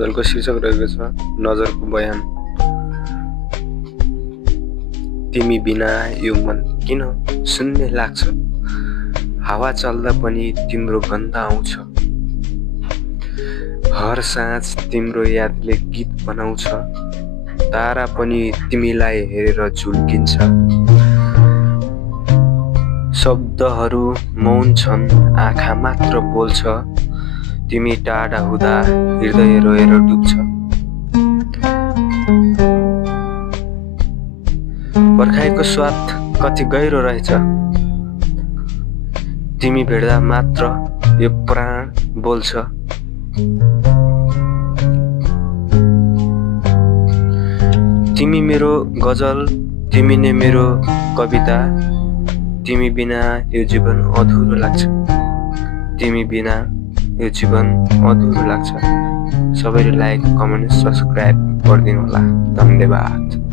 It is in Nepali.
गजलको शीर्षक रहेको छ नजरको बयान। तिमी बिना यो मन किन शून्य लाग्छ, हावा चल्दा पनि तिम्रो गन्ध आउँछ। हर साँझ तिम्रो यादले गीत बनाउँछ, तारा पनि तिमीलाई हेरेर झुल्किन्छ। शब्दहरू मौन छन्, आँखा मात्र बोल्छ, तिमी टाढा हुँदा हृदय रोएर डुब्छ। पर्खाइको स्वाद कति गहिरो रहेछ, तिमी भेट्दा मात्र यो प्राण बोल्छ। तिमी मेरो गजल, तिमी नै मेरो कविता, तिमी बिना यो जीवन अधुरो लाग्छ, तिमी बिना यो जीवन अधुरो लाग्छ। सबैले लाइक, कमेन्ट, सब्सक्राइब गरिदिनु होला। धन्यवाद।